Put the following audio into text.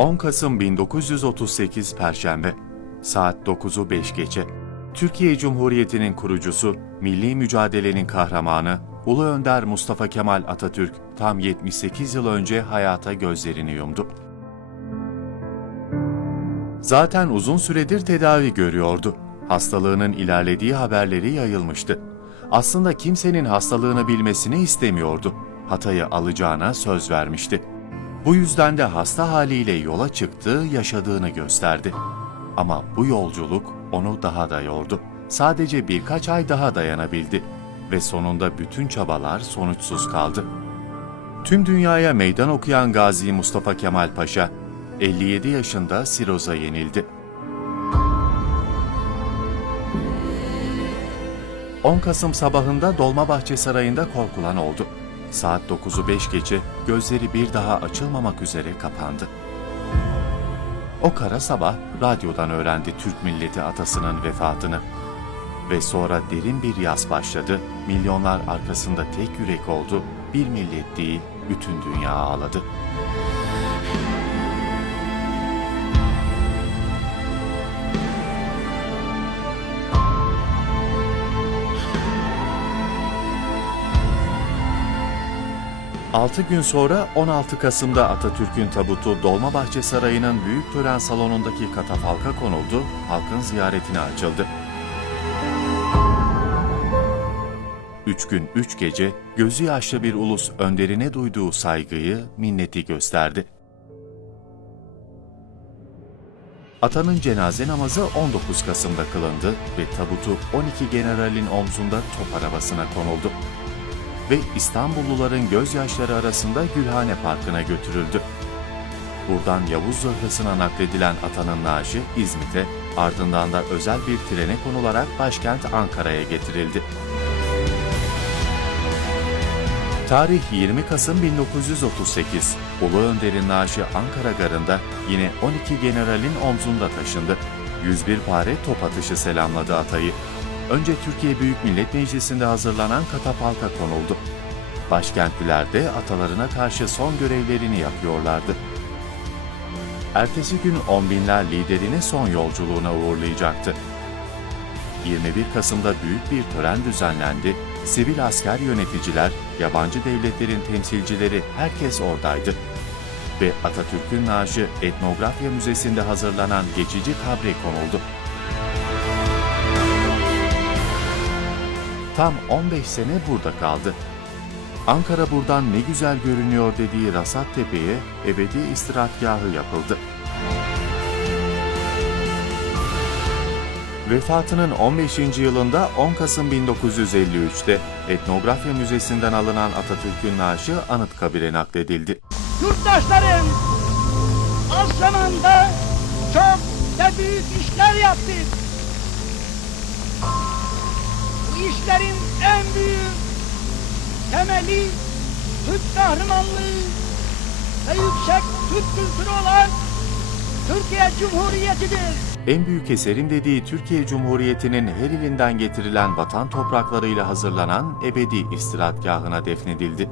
10 Kasım 1938 Perşembe Saat 9'u 5 geçe Türkiye Cumhuriyeti'nin kurucusu, milli mücadelenin kahramanı, Ulu Önder Mustafa Kemal Atatürk tam 78 yıl önce hayata gözlerini yumdu. Zaten uzun süredir tedavi görüyordu. Hastalığının ilerlediği haberleri yayılmıştı. Aslında kimsenin hastalığını bilmesini istemiyordu. Hatay'ı alacağına söz vermişti. Bu yüzden de hasta haliyle yola çıktı, yaşadığını gösterdi. Ama bu yolculuk onu daha da yordu. Sadece birkaç ay daha dayanabildi ve sonunda bütün çabalar sonuçsuz kaldı. Tüm dünyaya meydan okuyan Gazi Mustafa Kemal Paşa 57 yaşında siroza yenildi. 10 Kasım sabahında Dolmabahçe Sarayı'nda korkulan oldu. Saat 9'u 5 gece gözleri bir daha açılmamak üzere kapandı. O kara sabah radyodan öğrendi Türk milleti atasının vefatını. Ve sonra derin bir yas başladı, milyonlar arkasında tek yürek oldu, bir millet değil, bütün dünya ağladı. Altı gün sonra 16 Kasım'da Atatürk'ün tabutu Dolmabahçe Sarayı'nın büyük tören salonundaki katafalka konuldu, halkın ziyaretine açıldı. Üç gün, üç gece gözü yaşlı bir ulus önderine duyduğu saygıyı, minneti gösterdi. Atanın cenaze namazı 19 Kasım'da kılındı ve tabutu 12 generalin omzunda top arabasına konuldu ve İstanbulluların gözyaşları arasında Gülhane Parkı'na götürüldü. Buradan Yavuz Zırhlısı'na nakledilen atanın naaşı İzmit'e, ardından da özel bir trene konularak başkent Ankara'ya getirildi. Tarih 20 Kasım 1938. Ulu Önder'in naaşı Ankara Garı'nda yine 12 generalin omzunda taşındı. 101 pare top atışı selamladı Atay'ı. Önce Türkiye Büyük Millet Meclisi'nde hazırlanan katapalta konuldu. Başkentliler de atalarına karşı son görevlerini yapıyorlardı. Ertesi gün on binler liderini son yolculuğuna uğurlayacaktı. 21 Kasım'da büyük bir tören düzenlendi. Sivil asker yöneticiler, yabancı devletlerin temsilcileri herkes oradaydı. Ve Atatürk'ün naaşı Etnografya Müzesi'nde hazırlanan geçici kabre konuldu. Tam 15 sene burada kaldı. Ankara buradan ne güzel görünüyor dediği Rasat Tepe'ye ebedi istirahatgahı yapıldı. Vefatının 15. yılında 10 Kasım 1953'te Etnografya Müzesi'nden alınan Atatürk'ün naaşı Anıtkabir'e nakledildi. Yurttaşlarım az zamanda çok ve büyük işler yaptık. İşlerin en büyük temeli Türk kahramanlığı ve yüksek Türk kültürü olan Türkiye Cumhuriyeti'dir. En büyük eserim dediği Türkiye Cumhuriyeti'nin her ilinden getirilen vatan topraklarıyla hazırlanan ebedi istirahatgahına defnedildi.